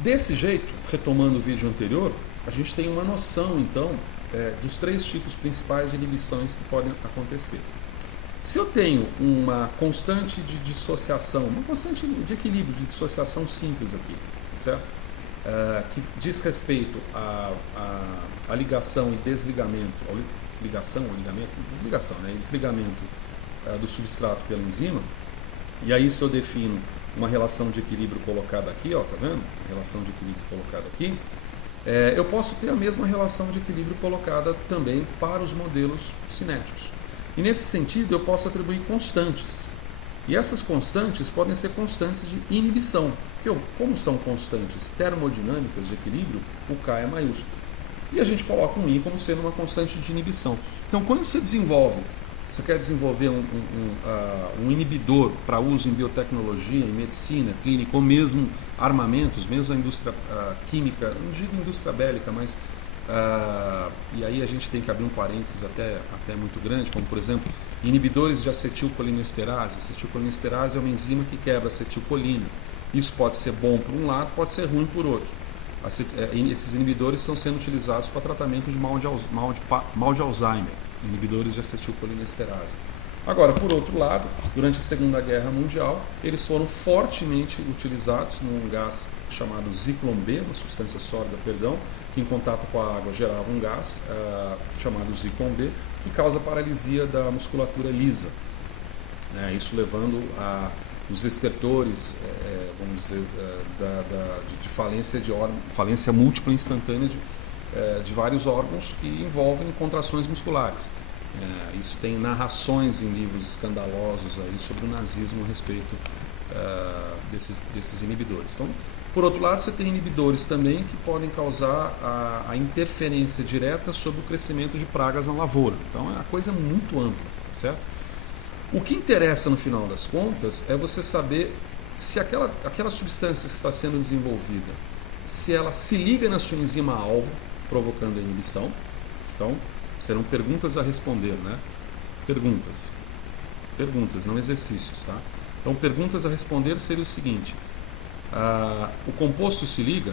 Desse jeito, retomando o vídeo anterior, a gente tem uma noção, então, dos 3 tipos principais de inibições que podem acontecer. Se eu tenho uma constante de dissociação, uma constante de equilíbrio, de dissociação simples aqui, certo? Que diz respeito à ligação e desligamento, ligação, né? E desligamento do substrato pela enzima, e aí se eu defino uma relação de equilíbrio colocada aqui, ó, tá vendo? Relação de equilíbrio colocada aqui. Eu posso ter a mesma relação de equilíbrio colocada também para os modelos cinéticos. E nesse sentido eu posso atribuir constantes. E essas constantes podem ser constantes de inibição. Porque como são constantes termodinâmicas de equilíbrio, o K é maiúsculo. E a gente coloca um I como sendo uma constante de inibição. Então quando você quer desenvolver um inibidor para uso em biotecnologia, em medicina, clínica, ou mesmo armamentos, mesmo a indústria química, não digo indústria bélica, mas e aí a gente tem que abrir um parênteses até muito grande, como por exemplo, inibidores de acetilcolinesterase. Acetilcolinesterase é uma enzima que quebra acetilcolina. Isso pode ser bom por um lado, pode ser ruim por outro. Esses inibidores estão sendo utilizados para tratamento de mal de Alzheimer, inibidores de acetilcolinesterase. Agora, por outro lado, durante a Segunda Guerra Mundial, eles foram fortemente utilizados num gás chamado Zyklon B, uma substância sólida, que em contato com a água gerava um gás chamado Zyklon B, que causa paralisia da musculatura lisa. Isso levando a os estertores, vamos dizer, de falência múltipla instantânea de vários órgãos que envolvem contrações musculares. Isso tem narrações em livros escandalosos aí sobre o nazismo a respeito desses inibidores. Então, por outro lado, você tem inibidores também que podem causar a interferência direta sobre o crescimento de pragas na lavoura. Então, é uma coisa muito ampla, certo? O que interessa no final das contas é você saber se aquela substância que está sendo desenvolvida, se ela se liga na sua enzima alvo, provocando a inibição. Então, serão perguntas a responder, né? Perguntas, não exercícios, tá? Então, perguntas a responder seria o seguinte: o composto se liga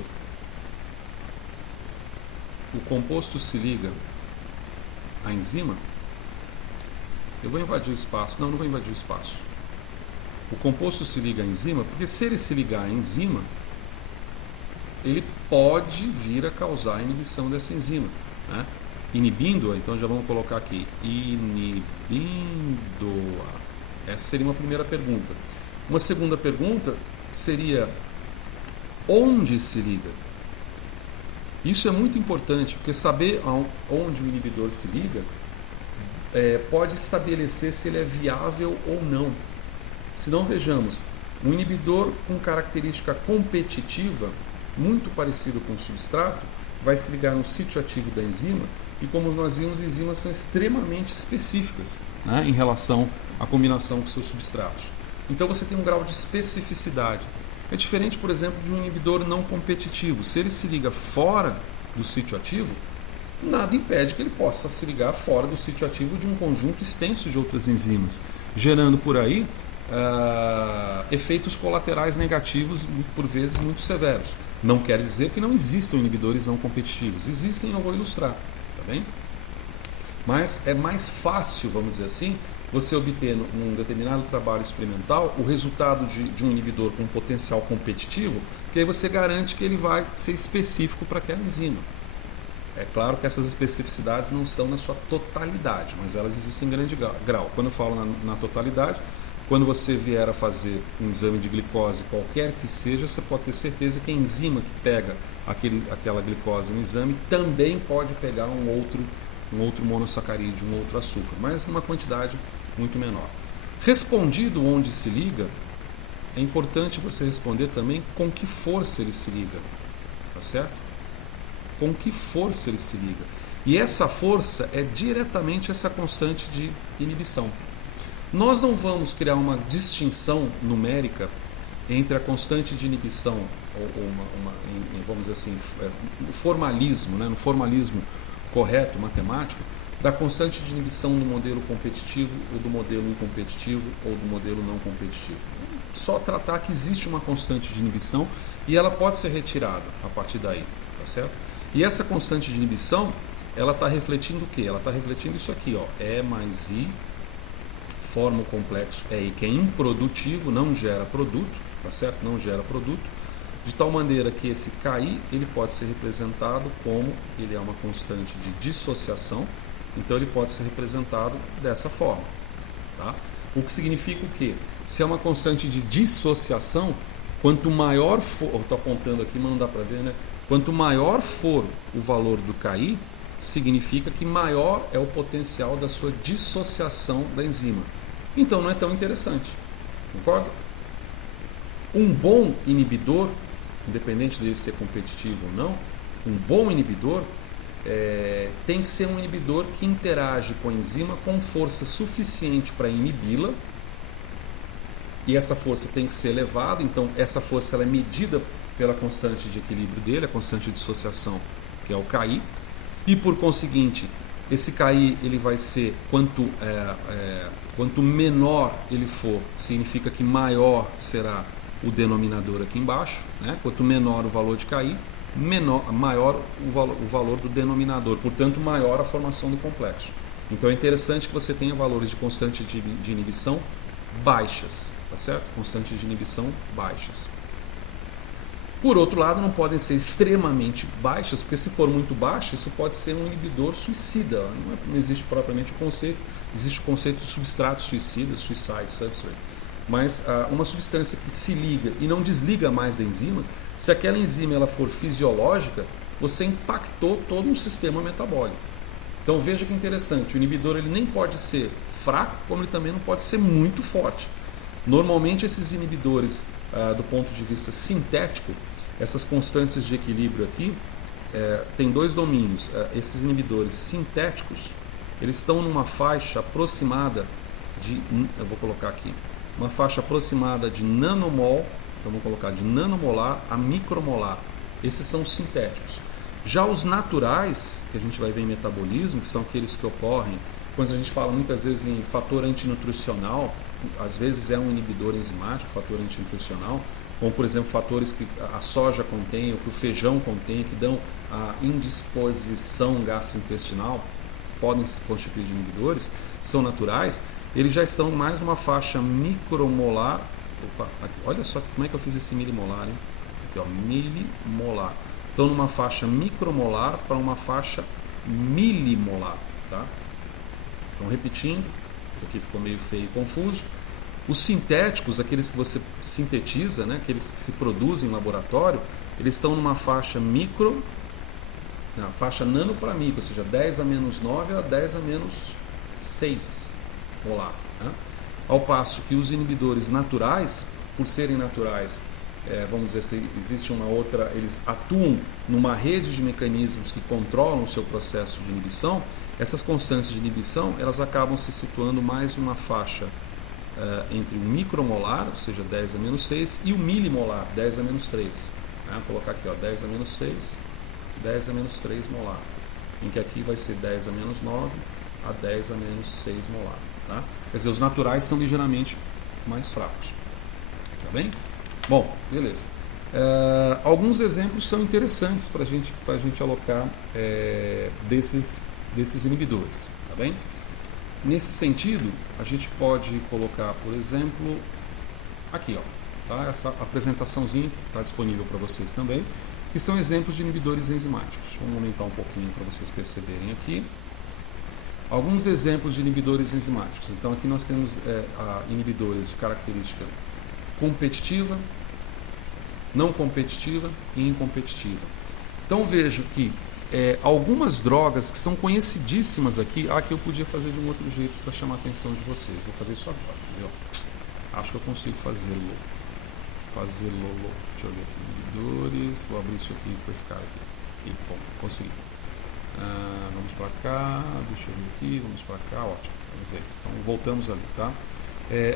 à enzima? Eu vou invadir o espaço. Não vou invadir o espaço. O composto se liga à enzima, porque se ele se ligar à enzima, ele pode vir a causar a inibição dessa enzima, né? Inibindo-a, então já vamos colocar aqui, inibindo-a. Essa seria uma primeira pergunta. Uma segunda pergunta seria: onde se liga? Isso é muito importante, porque saber onde o inibidor se liga pode estabelecer se ele é viável ou não. Se não, vejamos, um inibidor com característica competitiva, muito parecido com o substrato, vai se ligar no sítio ativo da enzima, e como nós vimos, enzimas são extremamente específicas, né, em relação à combinação com seus substratos. Então você tem um grau de especificidade. É diferente, por exemplo, de um inibidor não competitivo. Se ele se liga fora do sítio ativo, nada impede que ele possa se ligar fora do sítio ativo de um conjunto extenso de outras enzimas, gerando por aí efeitos colaterais negativos, por vezes muito severos. Não quer dizer que não existam inibidores não competitivos. Existem, eu vou ilustrar, tá bem? Mas é mais fácil, vamos dizer assim, você obter num determinado trabalho experimental o resultado de um inibidor com potencial competitivo, que aí você garante que ele vai ser específico para aquela enzima. É claro que essas especificidades não são na sua totalidade, mas elas existem em grande grau. Quando eu falo na totalidade, quando você vier a fazer um exame de glicose, qualquer que seja, você pode ter certeza que a enzima que pega aquela glicose no exame também pode pegar um outro monossacarídeo, um outro açúcar, mas numa quantidade muito menor. Respondido onde se liga, é importante você responder também com que força ele se liga, tá certo? Com que força ele se liga. E essa força é diretamente essa constante de inibição. Nós não vamos criar uma distinção numérica entre a constante de inibição, vamos dizer assim, no formalismo, né, no formalismo correto, matemático, da constante de inibição do modelo competitivo ou do modelo incompetitivo ou do modelo não competitivo. Só tratar que existe uma constante de inibição e ela pode ser retirada a partir daí, tá certo? E essa constante de inibição, ela está refletindo o quê? Ela está refletindo isso aqui, ó, E mais I, forma o complexo EI, que é improdutivo, não gera produto, tá certo? Não gera produto, de tal maneira que esse KI, ele pode ser representado como, ele é uma constante de dissociação, então ele pode ser representado dessa forma, tá? O que significa o quê? Se é uma constante de dissociação, quanto maior for, eu estou apontando aqui, mas não dá para ver, né? Quanto maior for o valor do KI, significa que maior é o potencial da sua dissociação da enzima. Então não é tão interessante, concorda? Um bom inibidor, independente dele ser competitivo ou não, um bom inibidor tem que ser um inibidor que interage com a enzima com força suficiente para inibi-la, e essa força tem que ser elevada, então essa força ela é medida pela constante de equilíbrio dele, a constante de dissociação, que é o KI, e por conseguinte, esse KI ele vai ser, quanto menor ele for, significa que maior será o denominador aqui embaixo, né? Quanto menor o valor de KI, maior o valor do denominador, portanto maior a formação do complexo. Então é interessante que você tenha valores de constante de inibição baixas, tá certo? Constante de inibição baixas. Por outro lado, não podem ser extremamente baixas, porque se for muito baixo, isso pode ser um inibidor suicida. Não existe propriamente o conceito, existe o conceito de substrato suicida, suicide substrate. Mas uma substância que se liga e não desliga mais da enzima, se aquela enzima ela for fisiológica, você impactou todo um sistema metabólico. Então veja que interessante, o inibidor ele nem pode ser fraco, como ele também não pode ser muito forte. Normalmente esses inibidores, do ponto de vista sintético, essas constantes de equilíbrio aqui, tem dois domínios. Esses inibidores sintéticos, eles estão numa faixa aproximada de, eu vou colocar aqui, uma faixa aproximada de nanomol, então vou colocar de nanomolar a micromolar. Esses são os sintéticos. Já os naturais, que a gente vai ver em metabolismo, que são aqueles que ocorrem, quando a gente fala muitas vezes em fator antinutricional, às vezes é um inibidor enzimático, fator antinutricional, como por exemplo fatores que a soja contém, ou que o feijão contém, que dão a indisposição gastrointestinal, podem se constituir de inibidores, são naturais, eles já estão mais numa faixa micromolar. Opa, aqui, olha só como é que eu fiz esse milimolar, hein? Aqui, ó, milimolar. Estão numa faixa micromolar para uma faixa milimolar, tá? Então repetindo, aqui ficou meio feio e confuso. Os sintéticos, aqueles que você sintetiza, né, aqueles que se produzem em laboratório, eles estão numa faixa micro, na faixa nano para micro, ou seja, 10 a menos 9 a 10 a menos 6 molar. Né? Ao passo que os inibidores naturais, por serem naturais, vamos dizer, se existe uma outra, eles atuam numa rede de mecanismos que controlam o seu processo de inibição. Essas constantes de inibição, elas acabam se situando mais numa faixa entre o micromolar, ou seja, 10 a menos 6, e o milimolar, 10 a menos 3. Vou colocar aqui, ó, 10 a menos 6, 10 a menos 3 molar. Em que aqui vai ser 10 a menos 9 a 10 a menos 6 molar. Tá? Quer dizer, os naturais são ligeiramente mais fracos. Tá bem? Bom, beleza. Alguns exemplos são interessantes para a gente alocar desses inibidores. Tá bem? Nesse sentido, a gente pode colocar, por exemplo, aqui, ó, tá? Essa apresentaçãozinha está disponível para vocês também, que são exemplos de inibidores enzimáticos. Vamos aumentar um pouquinho para vocês perceberem aqui. Alguns exemplos de inibidores enzimáticos. Então aqui nós temos inibidores de característica competitiva, não competitiva e incompetitiva. Então vejo que algumas drogas que são conhecidíssimas aqui, que eu podia fazer de um outro jeito para chamar a atenção de vocês. Vou fazer isso agora, entendeu? Acho que eu consigo fazê-lo. Deixa eu ver aqui, inibidores, vou abrir isso aqui com esse cara aqui. E, bom, consegui. Vamos para cá, deixa eu ver aqui, vamos para cá, ótimo. Então voltamos ali, tá?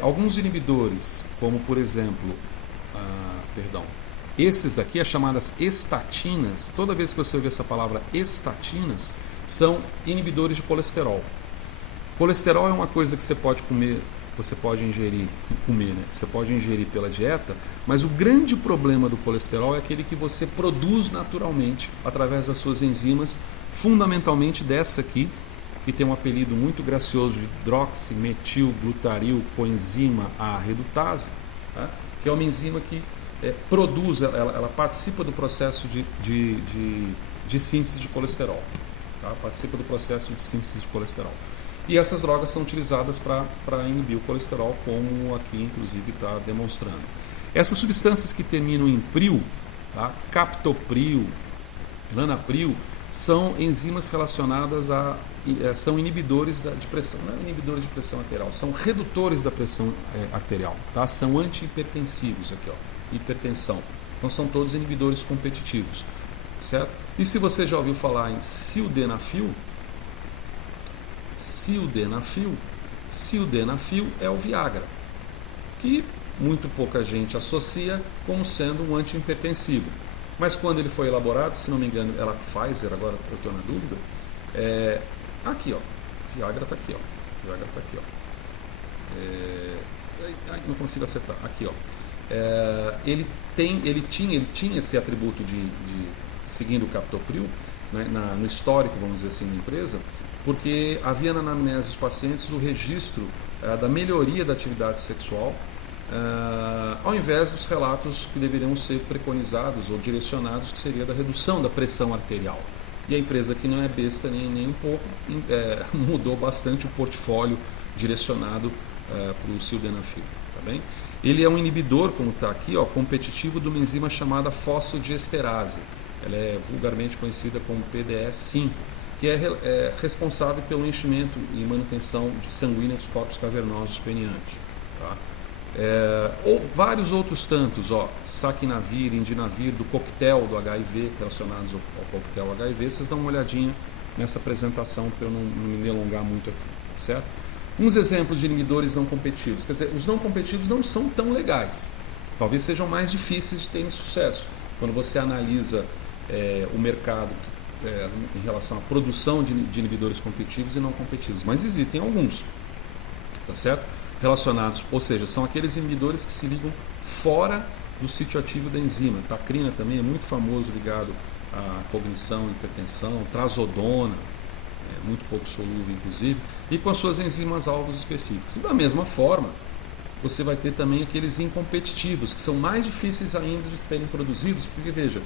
Alguns inibidores, como por exemplo, esses daqui, as chamadas estatinas, toda vez que você ouvir essa palavra estatinas, são inibidores de colesterol. Colesterol é uma coisa que você pode comer você pode ingerir, comer, né? Você pode ingerir pela dieta, mas o grande problema do colesterol é aquele que você produz naturalmente através das suas enzimas, fundamentalmente dessa aqui, que tem um apelido muito gracioso de hidroximetilglutaril coenzima A redutase, tá? Que é uma enzima que produz, ela participa do processo de síntese de colesterol, tá? Participa do processo de síntese de colesterol. E essas drogas são utilizadas para inibir o colesterol, como aqui inclusive está demonstrando. Essas substâncias que terminam em pril, tá? Captopril, lanapril, são enzimas relacionadas são inibidores de pressão, não é inibidores de pressão arterial, são redutores da pressão arterial, tá? São antihipertensivos aqui, ó, hipertensão. Então são todos inibidores competitivos, certo? E se você já ouviu falar em sildenafil é o Viagra, que muito pouca gente associa como sendo um antihipertensivo. Mas quando ele foi elaborado, se não me engano, ela Pfizer, agora eu estou na dúvida, aqui, ó, Viagra está aqui, ó, Viagra está aqui, ó, não consigo acertar, aqui, ó, ele tinha esse atributo de seguindo o captopril, né, no histórico, vamos dizer assim, da empresa, porque havia na anamnese dos pacientes o registro da melhoria da atividade sexual, ao invés dos relatos que deveriam ser preconizados ou direcionados, que seria da redução da pressão arterial. E a empresa, que não é besta nem um pouco, mudou bastante o portfólio direcionado para o sildenafil. Tá bem? Ele é um inibidor, como está aqui, ó, competitivo de uma enzima chamada fosfodiesterase. Ela é vulgarmente conhecida como PDE5, que é responsável pelo enchimento e manutenção sanguínea dos corpos cavernosos penianos. Tá? Ou vários outros tantos, ó, saquinavir, indinavir, do coquetel do HIV, relacionados ao coquetel HIV, vocês dão uma olhadinha nessa apresentação para eu não me alongar muito aqui, certo? Uns exemplos de inibidores não competitivos, quer dizer, os não competitivos não são tão legais, talvez sejam mais difíceis de terem sucesso, quando você analisa o mercado em relação à produção de inibidores competitivos e não competitivos, mas existem alguns, tá certo? Relacionados, ou seja, são aqueles inibidores que se ligam fora do sítio ativo da enzima. Tacrina também é muito famoso, ligado à cognição, hipertensão, trazodona, muito pouco solúvel inclusive, e com as suas enzimas alvos específicas. E da mesma forma, você vai ter também aqueles incompetitivos, que são mais difíceis ainda de serem produzidos, porque veja,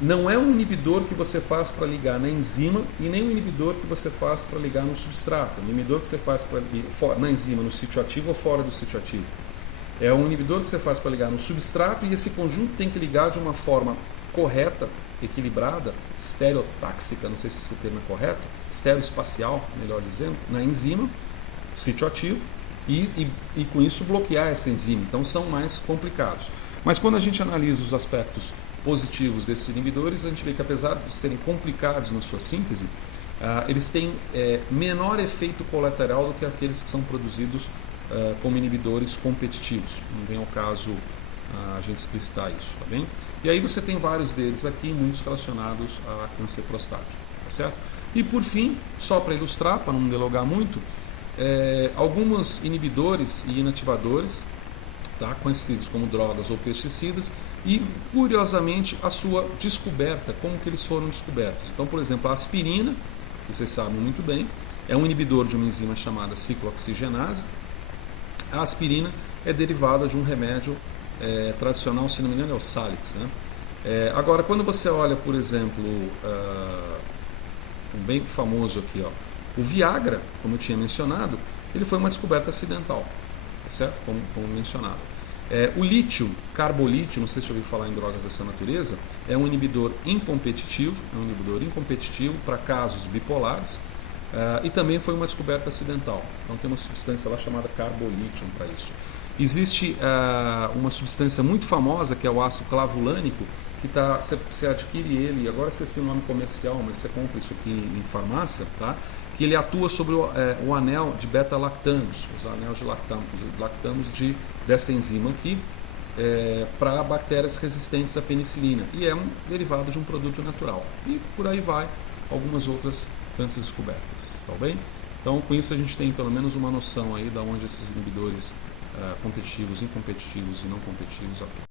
não é um inibidor que você faz para ligar na enzima e nem um inibidor que você faz para ligar no substrato. Um inibidor que você faz na enzima, no sítio ativo ou fora do sítio ativo. É um inibidor que você faz para ligar no substrato e esse conjunto tem que ligar de uma forma correta, equilibrada, estereotáxica, não sei se esse termo é correto, estereoespacial, melhor dizendo, na enzima, sítio ativo, e com isso bloquear essa enzima. Então são mais complicados. Mas quando a gente analisa os aspectos positivos desses inibidores, a gente vê que apesar de serem complicados na sua síntese, eles têm menor efeito colateral do que aqueles que são produzidos como inibidores competitivos. Não vem ao caso a gente explicitar isso, tá bem? E aí você tem vários deles aqui, muitos relacionados a câncer prostático, tá certo? E por fim, só para ilustrar, para não me delongar muito, alguns inibidores e inativadores, tá, conhecidos como drogas ou pesticidas, e curiosamente a sua descoberta, como que eles foram descobertos. Então, por exemplo, a aspirina, que vocês sabem muito bem, é um inibidor de uma enzima chamada ciclooxigenase. A aspirina é derivada de um remédio tradicional, se não me engano, é o Salix, né? Agora, quando você olha, por exemplo, um bem famoso aqui, ó, o Viagra, como eu tinha mencionado, ele foi uma descoberta acidental, certo? Como mencionado. O lítio, carbolítio, não sei se já ouviu falar em drogas dessa natureza, é um inibidor incompetitivo, para casos bipolares, e também foi uma descoberta acidental. Então tem uma substância lá chamada carbolítio para isso. Existe uma substância muito famosa que é o ácido clavulânico, que você adquire ele, agora esqueci o nome comercial, mas você compra isso aqui em farmácia, tá? Que ele atua sobre o anel de beta-lactanos, os anéis de lactanos dessa enzima aqui, para bactérias resistentes à penicilina, e é um derivado de um produto natural. E por aí vai algumas outras tantas descobertas, tá bem? Então, com isso a gente tem pelo menos uma noção aí de onde esses inibidores competitivos, incompetitivos e não competitivos atuam.